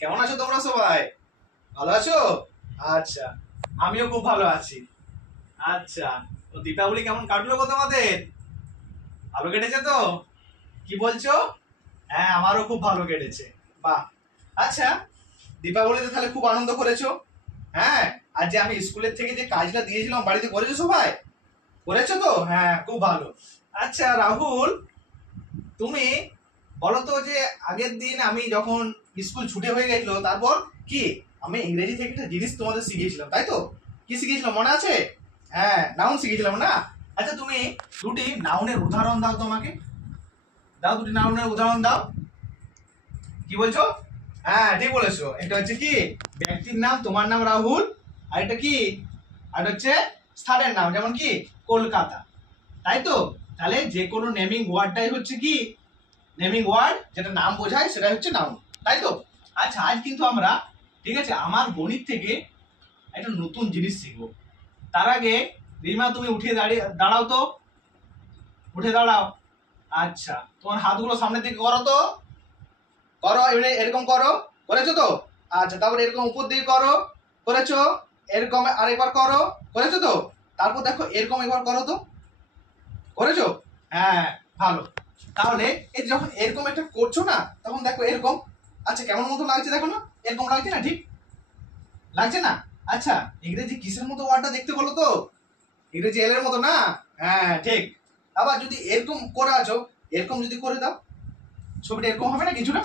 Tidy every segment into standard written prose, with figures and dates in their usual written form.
কেমন আছো তোমরা সবাই? ভালো আছো? আচ্ছা, আমিও খুব ভালো আছি। আচ্ছা, তো দীপাবলি কেমন কাটলো গো তোমাদের? ভালো কেটেছে তো? কি বলছো? হ্যাঁ, আমারও খুব ভালো কেটেছে। বাহ। আচ্ছা, দীপাবলিতে তাহলে খুব আনন্দ করেছো? হ্যাঁ, আর যে আমি স্কুলের থেকে যে কাজটা দিয়েছিলাম বাড়িতে করেছো সবাই? করেছো তো? হ্যাঁ, খুব ভালো। আচ্ছা রাহুল, তুমি বলো তো যে আগের দিন আমি যখন স্কুল ছুটি হয়ে গেছিল তারপর কি আমি ইংরেজি থেকে একটা জিনিস তোমাদের শিখিয়েছিলাম, তাই তো? কি শিখিয়েছিলাম মনে আছে? হ্যাঁ, নাউন শিখিয়েছিলাম না? আচ্ছা, তুমি দুটি নাউনের উদাহরণ দাও তো আমাকে। দাও, দুটি নাউনের উদাহরণ দাও। কি বলছো? হ্যাঁ, ঠিক বলেছো। এটা হচ্ছে কি ব্যক্তির নাম, তোমার নাম রাহুল। আর এটা কি? আর হচ্ছে স্থানের নাম, যেমন কি কলকাতা, তাই তো? তাহলে যে কোনো নেমিং ওয়ার্ডটাই হচ্ছে কি নেমিং ওয়ার্ড, যেটা নাম বোঝায় সেটাই হচ্ছে নাউন, তাই তো? আচ্ছা, আজ কিন্তু আমরা, ঠিক আছে, আমার গণিত থেকে একটা নতুন জিনিস শিখবো। তার আগে রিমা, তুমি উঠে দাঁড়াও তো, উঠে দাঁড়াও। আচ্ছা, তোমার হাতগুলো সামনের দিকে করো তো, করো, এবারে এরকম করো। করেছো তো? আচ্ছা, তারপরে এরকম উপর দিকে করো। করেছো? এরকম আরেকবার করো। করেছো তো? তারপর দেখো এরকম একবার করো তো। করেছো? হ্যাঁ, ভালো। তাহলে এই যখন এরকম একটা করছো না, তখন দেখো এরকম। আচ্ছা, কেমন মতো লাগছে দেখো না? এরকম লাগছে না? ঠিক লাগছে না? আচ্ছা, ইংরেজি কিসের মতো ওয়ার্ডটা দেখতে বলো তো? ইংরেজি এল এর মতো না? হ্যাঁ, ঠিক। আবার যদি এরকম করে আছো, এরকম যদি করে দাও, ছবিটা এরকম হবে না কিছুটা?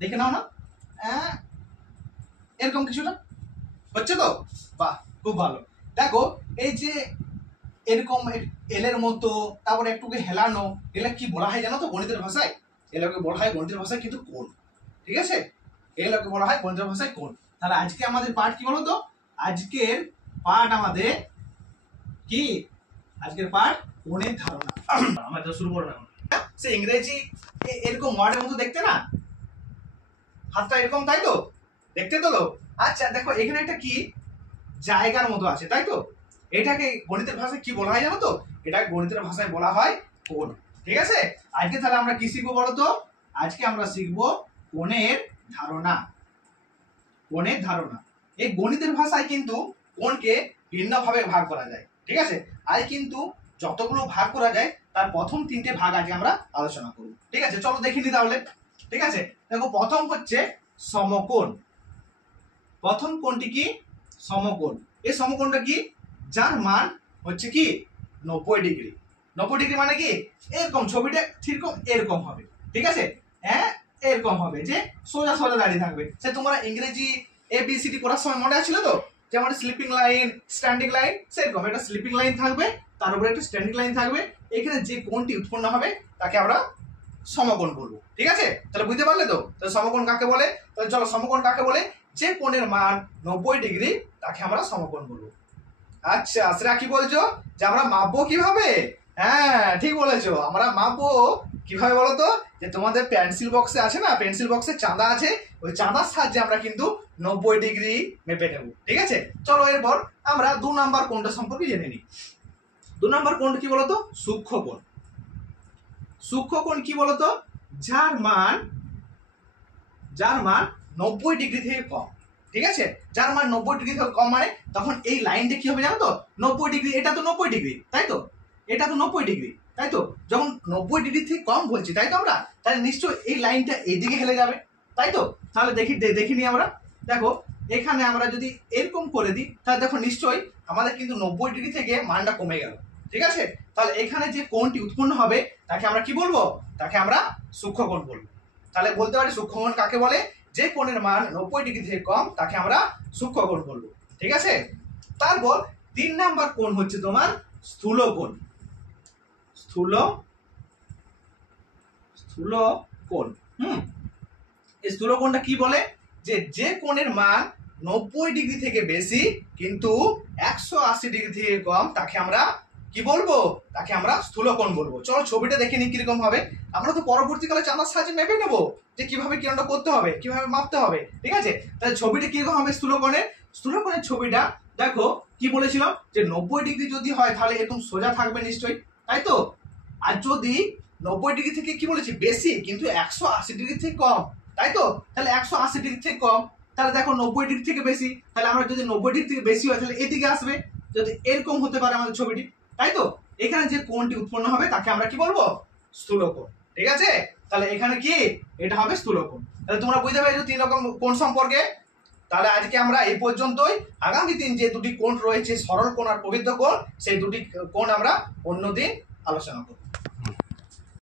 দেখে নাও না। হ্যাঁ, এরকম কিছুটা হচ্ছে তো? বাহ, খুব ভালো। দেখো, এই যে এরকম এলের মতো, তারপরে একটু হেলানো, এগুলা কি বলা হয় জানো তো গণিতের ভাষায়? এগুলোকে বলা হয় গণিতের ভাষায় কিন্তু কোণ। ঠিক আছে, এগুলোকে বলা হয় গণিতের ভাষায় কোণ। তাহলে আজকে আমাদের পাঠ কি বলতো? আজকের পাঠ আমাদের কি? আজকের পাঠ কোণের ধারণা। আমরা তো শুরু করলাম। সে ইংরেজি এরকম ওয়ার্ডের মতো দেখতে না? হাতটা এরকম, তাই তো? দেখতে তো? আচ্ছা দেখো, এখানে একটা কি জায়গার মতো আছে, তাই তো? এটাকে গণিতের ভাষায় কি বলা হয় জানো তো? এটা গণিতের ভাষায় বলা হয় কোণ। ঠিক আছে, আজকে তাহলে আমরা কি শিখবো বলো তো? আজকে আমরা শিখবো কোণের ধারণা। কোণের ধারণা। এই গণিতের ভাষায় কিন্তু কোণকে ভিন্ন ভাবে ভাগ করা যায়। ঠিক আছে, আর কিন্তু যতগুলো ভাগ করা যায় তার প্রথম তিনটে ভাগ আজকে আমরা আলোচনা করব। ঠিক আছে, চলো দেখে নি তাহলে। ঠিক আছে, দেখো প্রথম হচ্ছে সমকোণ। প্রথম কোণটি কি? সমকোণ। এই সমকোণটা কি? যার মান হচ্ছে কি 90 ডিগ্রি। 90 ডিগ্রি মানে কি? এরকম ছবিটা ঠিকরকম এরকম হবে। ঠিক আছে, হ্যাঁ, এরকম হবে যে সোজা সোজা দাঁড়িয়ে থাকবে। সে তোমরা ইংরেজি ABCD পড়ার সময় মনে আছে তো? যেমন স্লিপিং লাইন, স্ট্যান্ডিং লাইন, সেরকম একটা স্লিপিং লাইন থাকবে, তার উপরে একটা স্ট্যান্ডিং লাইন থাকবে। এখানে যে কোণটি উৎপন্ন হবে তাকে আমরা সমকোণ বলবো। ঠিক আছে, তাহলে বুঝতে পারলে তো? তাহলে সমকোণ কাকে বলে? তাহলে চলো, সমকোণ কাকে বলে? যে কোণের মান 90 ডিগ্রি তাকে আমরা সমকোণ বলবো। আচ্ছা, সেটা কি বলছো যে আমরা মাপবো কিভাবে? হ্যাঁ, ঠিক বলেছো। আমরা মাপবো কিভাবে বলো তো? যে তোমাদের পেন্সিল বক্সে আছে না, পেন্সিল বক্সে চাঁদা আছে, ওই চাঁদার সাহায্যে আমরা কিন্তু 90 ডিগ্রি মেপে নেব। ঠিক আছে, চলো এরপর আমরা 2 নাম্বার কোণটা সম্পর্কে জেনে নিই। 2 নাম্বার কোণ কি বলতো? সূক্ষ্ম কোণ। সূক্ষ্ম কোণ কি বলতো? যার মান 90 ডিগ্রি থেকে কম। ঠিক আছে, যার মান 90 ডিগ্রি থেকে কম মানে তখন এই লাইনটা কি হবে জানো তো? 90 ডিগ্রি, এটা তো 90 ডিগ্রি, তাই তো? এটা তো 90 ডিগ্রি, তাই তো? যখন 90 ডিগ্রি থেকে কম বলছি, তাই তো? আমরা তাহলে নিশ্চয়ই এই লাইনটা এইদিকে হেলে যাবে, তাই তো? তাহলে দেখিনি আমরা। দেখো, এখানে আমরা যদি এরকম করে দিই, তাহলে দেখো নিশ্চয়ই আমাদের কিন্তু 90 ডিগ্রি থেকে মানটা কমে গেল। ঠিক আছে, তাহলে এখানে যে কোণটি উৎপন্ন হবে তাকে আমরা কি বলবো? তাকে আমরা সূক্ষ্মকোণ বলবো। তাহলে বলতে পারি সূক্ষ্মকোণ কাকে বলে? যে কোণের মান 90 ডিগ্রি থেকে কম তাকে আমরা সূক্ষ্মকোণ বলবো। ঠিক আছে, তারপর 3 নাম্বার কোণ হচ্ছে তোমার স্থূলকোণ। স্থূলকোণ। এই স্থূলকোণটা কি বলে? যে কোণের মান 90 ডিগ্রি থেকে বেশি কিন্তু 180 ডিগ্রি থেকে কম তাকে আমরা কি বলবো? তাকে আমরা স্থূলকোণ বলবো। চলো ছবিটা দেখে নিই কিরকম হবে। আমরা তো পরবর্তীকালে চাঁদার সাহায্যে মেপে নেবো যে কিভাবে কিরণটা করতে হবে, কিভাবে মাপতে হবে। ঠিক আছে, তাহলে ছবিটা কিরকম হবে স্থূলকোণের? স্থূলকোণের ছবিটা দেখো, কি বলেছিলাম যে 90 ডিগ্রি যদি হয় তাহলে এরকম সোজা থাকবে নিশ্চয়ই, তাই তো? আর যদি 90 ডিগ্রি থেকে কি বলেছি বেশি কিন্তু 180 ডিগ্রি থেকে কম, তাই তো? তাহলে 180 ডিগ্রি থেকে কম, তাহলে দেখো 90 ডিগ্রি থেকে বেশি, তাহলে আমরা যদি 90 ডিগ্রি থেকে বেশি হয় তাহলে এদিকে আসবে, যদি এরকম হতে পারে আমাদের ছবিটি, তাই তো? এখানে যে কোণটি উৎপন্ন হবে তাকে আমরা কি বলবো? স্থূলকোণ। ঠিক আছে? তাহলে এখানে কি এটা হবে স্থূলকোণ। তাহলে তোমরা বুঝতে পেরেছো 3 রকম কোণ সম্পর্কে। তাহলে আজকে আমরা এই পর্যন্তই। আগামী দিন যে দুটি কোণ রয়েছে, সরল কোণ আর প্রবৃদ্ধ কোণ, সেই দুটি কোণ আমরা অন্যদিন আলোচনা করব।